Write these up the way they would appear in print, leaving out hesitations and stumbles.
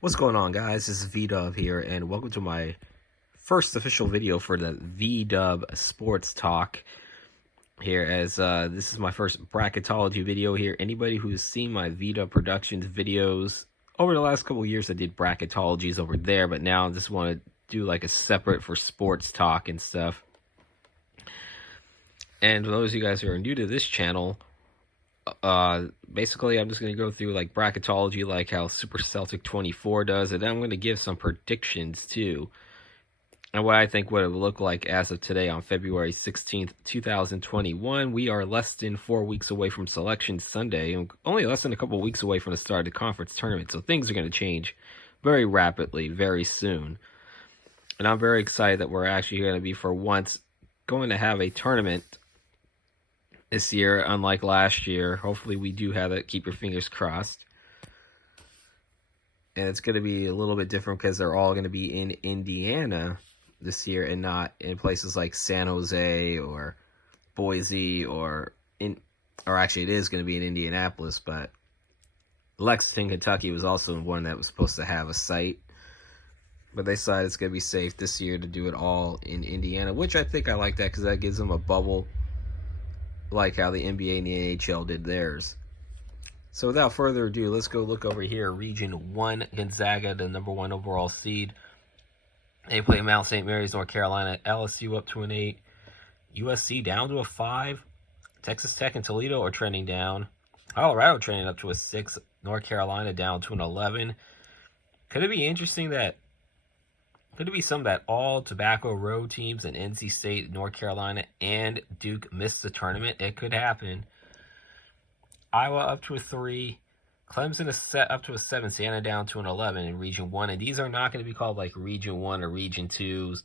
What's going on, guys? This is V-Dub here, and welcome to my first official video for the V-Dub Sports Talk here, as this is my first Bracketology video here. Anybody who's seen my V-Dub Productions videos over the last couple of years, I did Bracketologies over there, but now I just want to do like a separate for sports talk and stuff. And for those of you guys who are new to this channel, basically I'm just going to go through like bracketology, like how Super Celtic 24 does, and then I'm going to give some predictions too, and what I think what it will look like as of today on February 16th, 2021. We are less than 4 weeks away from Selection Sunday, and only less than a couple weeks away from the start of the conference tournament, so things are going to change very rapidly, very soon. And I'm very excited that we're actually going to be, for once, going to have a tournament this year, unlike last year. Hopefully we do have it. Keep your fingers crossed. And it's going to be a little bit different because they're all going to be in Indiana this year and not in places like San Jose or Boise or actually it is going to be in Indianapolis, but Lexington, Kentucky was also one that was supposed to have a site. But they decided it's going to be safe this year to do it all in Indiana, which I think I like that because that gives them a bubble, like how the NBA and the NHL did theirs. So without further ado, let's go look over here. Region 1, Gonzaga, the number 1 overall seed. They play Mount St. Mary's, North Carolina. LSU up to an 8. USC down to a 5. Texas Tech and Toledo are trending down. Colorado trending up to a 6. North Carolina down to an 11. Could it be interesting that could it be some that all Tobacco Road teams and NC State, North Carolina, and Duke missed the tournament? It could happen. Iowa up to a 3. Clemson is set up to a 7. Siena down to an 11 in Region 1. And these are not going to be called like Region 1 or Region 2s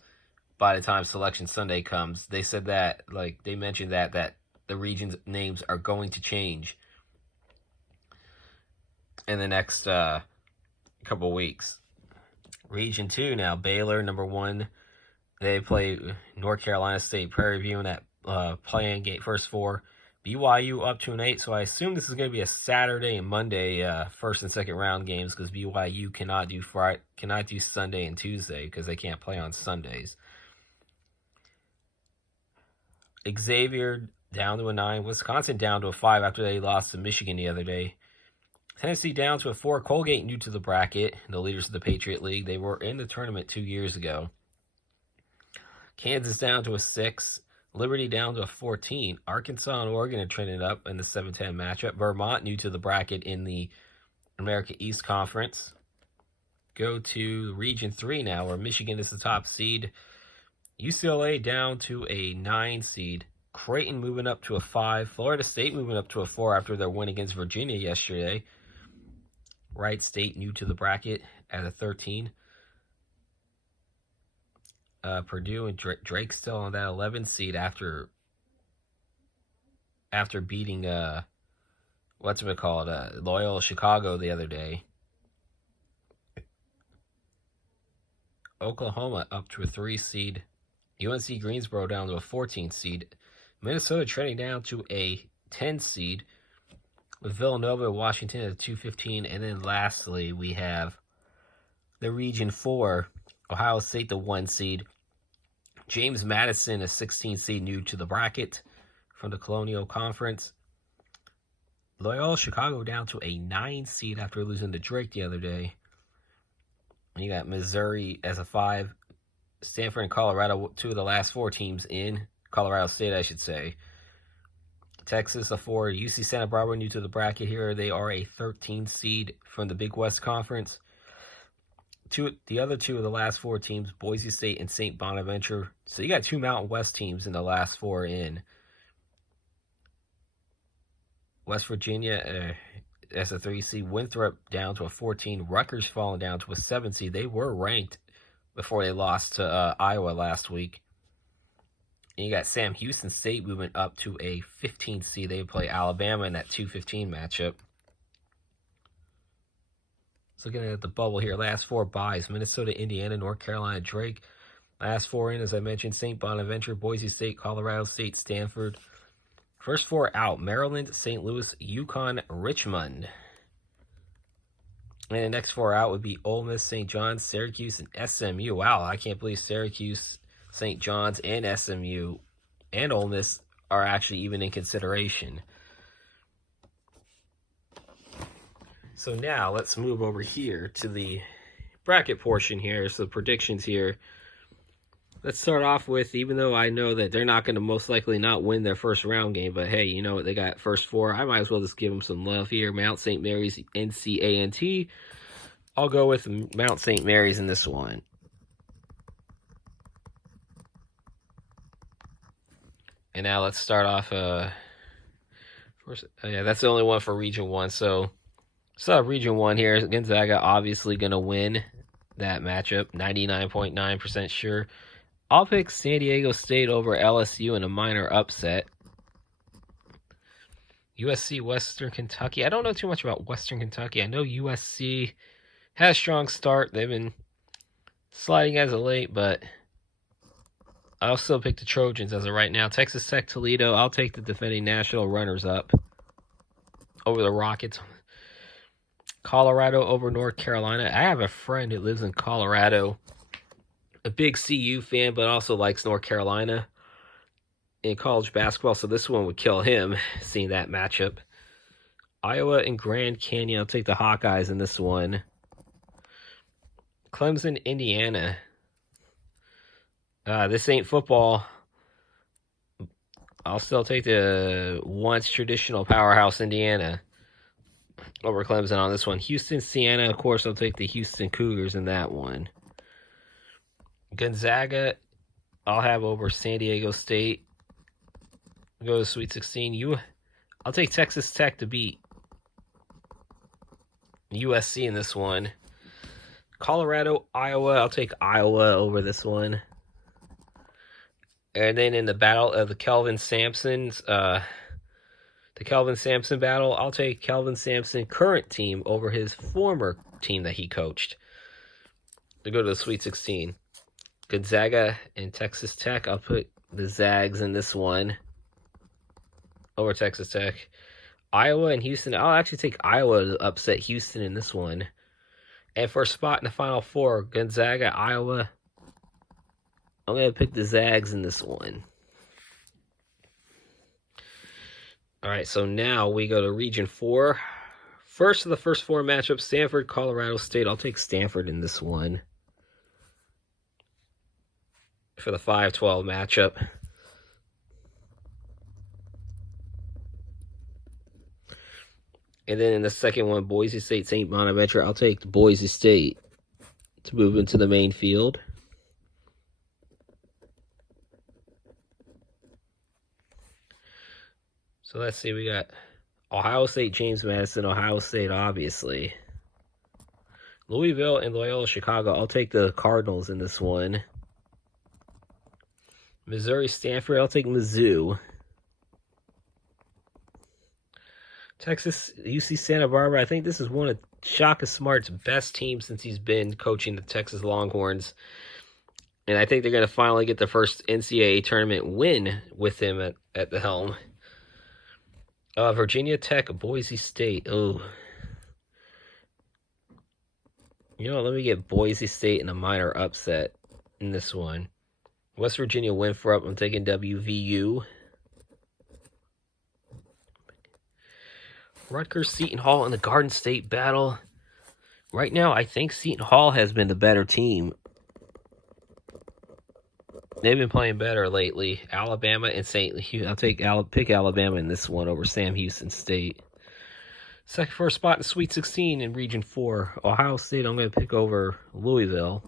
by the time Selection Sunday comes. They said that, like, they mentioned that the region's names are going to change in the next couple weeks. Region 2 now, Baylor, number 1. They play North Carolina State Prairie View in that play-in game, first 4. BYU up to an 8, so I assume this is going to be a Saturday and Monday first and second round games, because BYU cannot do Sunday and Tuesday because they can't play on Sundays. Xavier down to a 9. Wisconsin down to a 5 after they lost to Michigan the other day. Tennessee down to a 4. Colgate new to the bracket, the leaders of the Patriot League. They were in the tournament 2 years ago. Kansas down to a 6. Liberty down to a 14. Arkansas and Oregon are trending up in the 7-10 matchup. Vermont new to the bracket in the America East Conference. Go to Region 3 now, where Michigan is the top seed. UCLA down to a 9 seed. Creighton moving up to a 5. Florida State moving up to a 4 after their win against Virginia yesterday. Wright State new to the bracket at a 13. Purdue and Drake still on that 11 seed after beating Loyola Chicago the other day. Oklahoma up to a 3 seed. UNC Greensboro down to a 14 seed. Minnesota trending down to a 10 seed, with Villanova and Washington at a 2-15. And then lastly, we have the Region 4, Ohio State the 1 seed. James Madison, a 16 seed new to the bracket from the Colonial Conference. Loyola Chicago down to a 9 seed after losing to Drake the other day. And you got Missouri as a 5. Stanford and Colorado, 2 of the last 4 teams in. Colorado State, I should say. Texas, a 4. UC Santa Barbara, new to the bracket here. They are a 13 seed from the Big West Conference. The other 2 of the last 4 teams, Boise State and St. Bonaventure. So you got 2 Mountain West teams in the last 4 in. West Virginia as a 3 seed. Winthrop down to a 14. Rutgers falling down to a 7 seed. They were ranked before they lost to Iowa last week. And you got Sam Houston State moving up to a 15 seed. They play Alabama in that 2-15 matchup. So looking at the bubble here, last 4 byes: Minnesota, Indiana, North Carolina, Drake. Last 4 in, as I mentioned, St. Bonaventure, Boise State, Colorado State, Stanford. First 4 out: Maryland, St. Louis, UConn, Richmond. And the next four out would be Ole Miss, St. John's, Syracuse, and SMU. Wow, I can't believe Syracuse, St. John's, and SMU and Ole Miss are actually even in consideration. So now let's move over here to the bracket portion here. So predictions here. Let's start off with, even though I know that they're not going to most likely not win their first round game, but hey, you know what? They got first four. I might as well just give them some love here. Mount St. Mary's, NCANT. I'll go with Mount St. Mary's in this one. And now let's start off. Yeah, that's the only one for Region 1. So Region 1 here. Gonzaga obviously going to win that matchup. 99.9% sure. I'll pick San Diego State over LSU in a minor upset. USC, Western Kentucky. I don't know too much about Western Kentucky. I know USC had a strong start. They've been sliding as of late, but I'll still pick the Trojans as of right now. Texas Tech, Toledo. I'll take the defending national runners-up over the Rockets. Colorado over North Carolina. I have a friend who lives in Colorado. A big CU fan, but also likes North Carolina in college basketball, so this one would kill him, seeing that matchup. Iowa and Grand Canyon. I'll take the Hawkeyes in this one. Clemson, Indiana. This ain't football. I'll still take the once traditional powerhouse Indiana over Clemson on this one. Houston, Siena. Of course, I'll take the Houston Cougars in that one. Gonzaga, I'll have over San Diego State. Go to Sweet 16. I'll take Texas Tech to beat USC in this one. Colorado, Iowa. I'll take Iowa over this one. And then in the battle of the Kelvin Sampsons, the Kelvin Sampson battle, I'll take Kelvin Sampson, current team, over his former team that he coached to go to the Sweet 16. Gonzaga and Texas Tech. I'll put the Zags in this one over Texas Tech. Iowa and Houston. I'll actually take Iowa to upset Houston in this one. And for a spot in the Final Four, Gonzaga, Iowa. I'm going to pick the Zags in this one. All right, so now we go to Region 4. First of the first four matchups, Stanford, Colorado State. I'll take Stanford in this one for the 5-12 matchup. And then in the second one, Boise State, St. Bonaventure. I'll take Boise State to move into the main field. So let's see, we got Ohio State, James Madison, Ohio State, obviously. Louisville and Loyola Chicago. I'll take the Cardinals in this one. Missouri, Stanford. I'll take Mizzou. Texas, UC Santa Barbara. I think this is one of Shaka Smart's best teams since he's been coaching the Texas Longhorns. And I think they're going to finally get the first NCAA tournament win with him at the helm. Virginia Tech, Boise State. Oh. You know what? Let me get Boise State in a minor upset in this one. West Virginia, Winthrop. I'm taking WVU. Rutgers, Seton Hall in the Garden State battle. Right now, I think Seton Hall has been the better team. They've been playing better lately. Alabama and I'll pick Alabama in this one over Sam Houston State. Second first spot in Sweet 16 in Region 4. Ohio State, I'm going to pick over Louisville.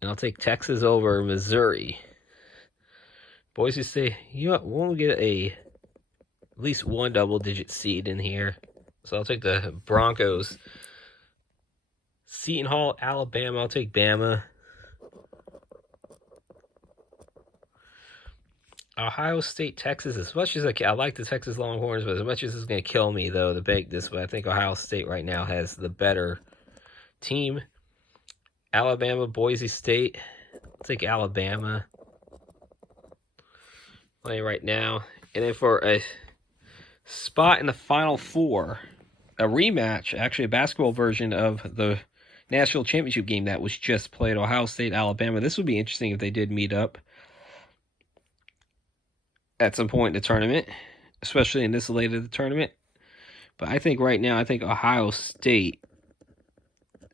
And I'll take Texas over Missouri. Boise State, you know what? We'll get at least one double-digit seed in here. So I'll take the Broncos. Seton Hall, Alabama. I'll take Bama. Ohio State, Texas. As much as I like the Texas Longhorns, but as much as it's going to kill me, though, to bake this, but I think Ohio State right now has the better team. Alabama, Boise State. I'll take Alabama. Playing right now. And then for a spot in the Final Four, a rematch, actually a basketball version of the national championship game that was just played, Ohio State, Alabama. This would be interesting if they did meet up at some point in the tournament, especially in this late of the tournament. But I think right now, Ohio State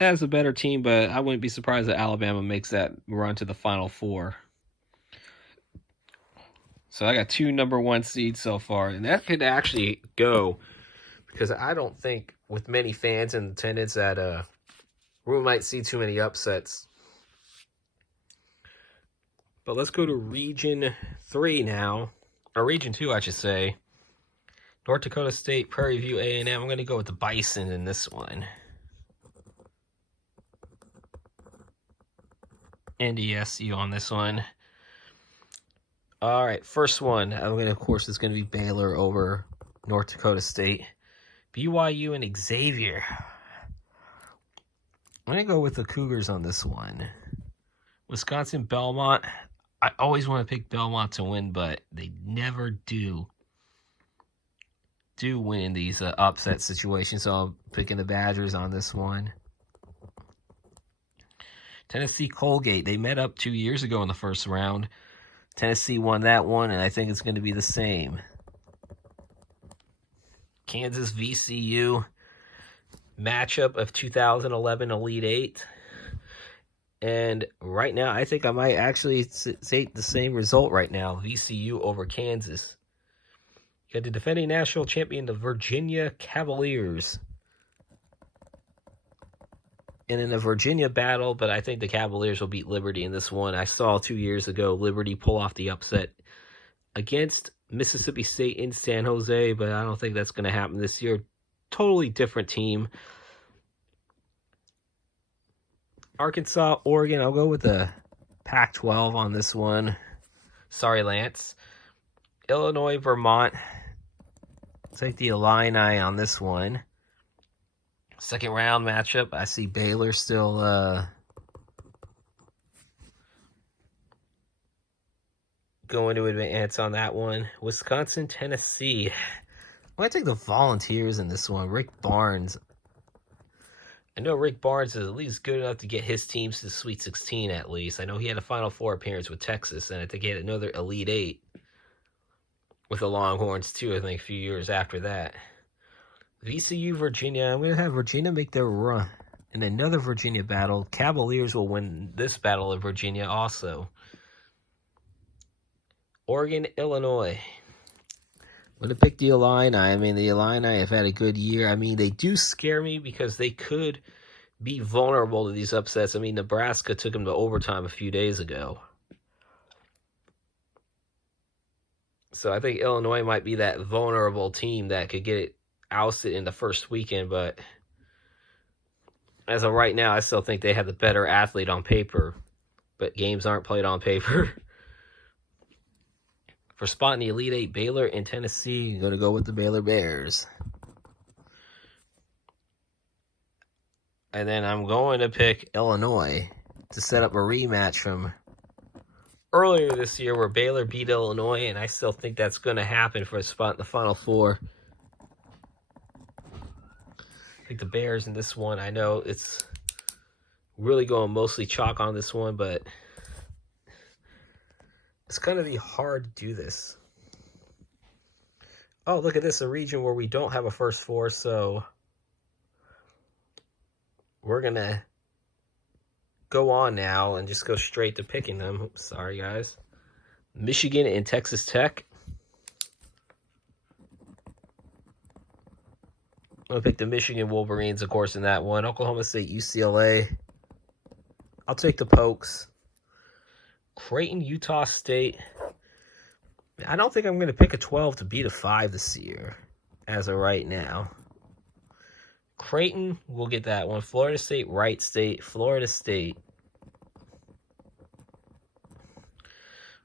has a better team, but I wouldn't be surprised that Alabama makes that run to the Final Four. So I got 2 number 1 seeds so far, and that could actually go, because I don't think with many fans in attendance that we might see too many upsets. But let's go to Region 3 now, or Region 2, I should say. North Dakota State, Prairie View, A&M. I'm going to go with the Bison in this one. NDSU on this one. All right, first one. Of course, it's going to be Baylor over North Dakota State. BYU and Xavier. I'm going to go with the Cougars on this one. Wisconsin, Belmont. I always want to pick Belmont to win, but they never do win in these upset situations, so I'm picking the Badgers on this one. Tennessee, Colgate. They met up 2 years ago in the first round. Tennessee won that one, and I think it's going to be the same. Kansas, VCU. Matchup of 2011 Elite Eight. And right now, I think I might actually say the same result right now. VCU over Kansas. You got the defending national champion, the Virginia Cavaliers. And in a Virginia battle, but I think the Cavaliers will beat Liberty in this one. I saw 2 years ago Liberty pull off the upset against Mississippi State in San Jose, but I don't think that's going to happen this year. Totally different team. Arkansas, Oregon, I'll go with the Pac-12 on this one. Sorry, Lance. Illinois, Vermont. Take the Illini on this one. Second round matchup, I see Baylor still going to advance on that one. Wisconsin, Tennessee. I'm going to take the Volunteers in this one. Rick Barnes. I know Rick Barnes is at least good enough to get his teams to the Sweet 16 at least. I know he had a Final Four appearance with Texas, and I think he had another Elite Eight with the Longhorns too, I think a few years after that. VCU, Virginia. I'm going to have Virginia make their run in another Virginia battle. Cavaliers will win this battle of Virginia also. Oregon, Illinois. I'm going to pick the Illini. I mean, the Illini have had a good year. I mean, they do scare me because they could be vulnerable to these upsets. I mean, Nebraska took them to overtime a few days ago. So I think Illinois might be that vulnerable team that could get it ousted in the first weekend, but as of right now, I still think they have the better athlete on paper, but games aren't played on paper. For spot in the Elite Eight, Baylor and Tennessee, I'm going to go with the Baylor Bears. And then I'm going to pick Illinois to set up a rematch from earlier this year where Baylor beat Illinois, and I still think that's going to happen for a spot in the Final Four. I think the Bears in this one, I know it's really going mostly chalk on this one, but it's going to be hard to do this. Oh, look at this, a region where we don't have a first four, so we're going to go on now and just go straight to picking them. Oops, sorry, guys. Michigan and Texas Tech. I'm going to pick the Michigan Wolverines, of course, in that one. Oklahoma State, UCLA. I'll take the Pokes. Creighton, Utah State. I don't think I'm going to pick a 12 to beat a 5 this year, as of right now. Creighton, we'll get that one. Florida State, Wright State. Florida State.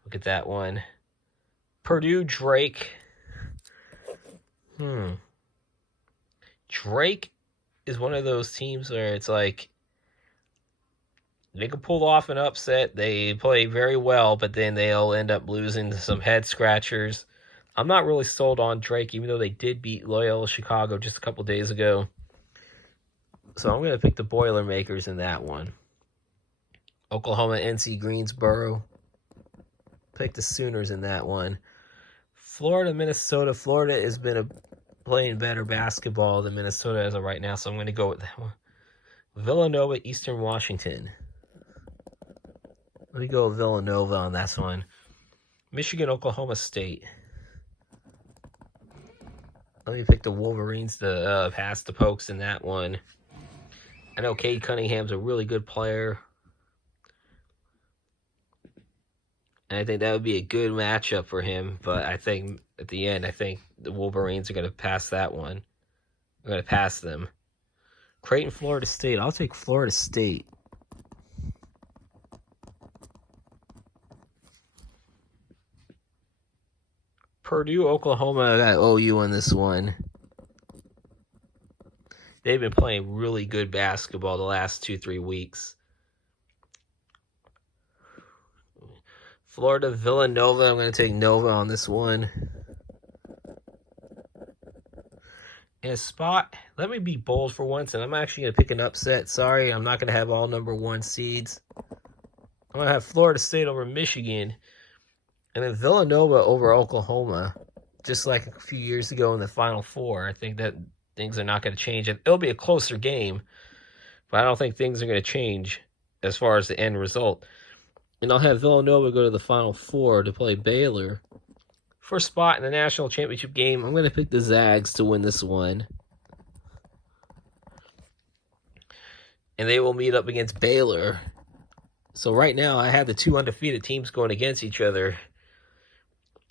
We'll get that one. Purdue, Drake. Drake is one of those teams where it's like they can pull off an upset. They play very well, but then they'll end up losing to some head scratchers. I'm not really sold on Drake, even though they did beat Loyola Chicago just a couple days ago. So I'm going to pick the Boilermakers in that one. Oklahoma, NC Greensboro. Pick the Sooners in that one. Florida, Minnesota. Florida has been playing better basketball than Minnesota as of right now, so I'm going to go with that one. Villanova, Eastern Washington. Let me go with Villanova on that one. Michigan, Oklahoma State. Let me pick the Wolverines to pass the Pokes in that one. I know Cade Cunningham's a really good player. And I think that would be a good matchup for him. But I think at the end, I think the Wolverines are going to pass that one. I'm going to pass them. Creighton, Florida State. I'll take Florida State. Purdue, Oklahoma. I got OU on this one. They've been playing really good basketball the last 2-3 weeks. Florida, Villanova. I'm going to take Nova on this one. In a spot, let me be bold for once, and I'm actually going to pick an upset. Sorry, I'm not going to have all number 1 seeds. I'm going to have Florida State over Michigan, and then Villanova over Oklahoma, just like a few years ago in the Final Four. I think that things are not going to change. It'll be a closer game, but I don't think things are going to change as far as the end result. And I'll have Villanova go to the Final Four to play Baylor. For a spot in the national championship game, I'm going to pick the Zags to win this one. And they will meet up against Baylor. So right now, I have the 2 undefeated teams going against each other.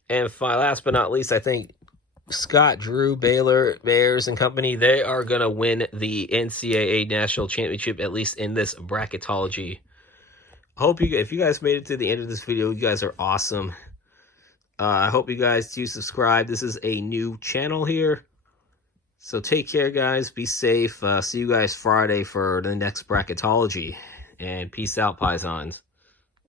And last but not least, I think Scott Drew, Baylor, Bears, and company, they are going to win the NCAA national championship, at least in this bracketology. If you guys made it to the end of this video, you guys are awesome. I hope you guys do subscribe. This is a new channel here. So take care, guys. Be safe. See you guys Friday for the next bracketology. And peace out, Pisons.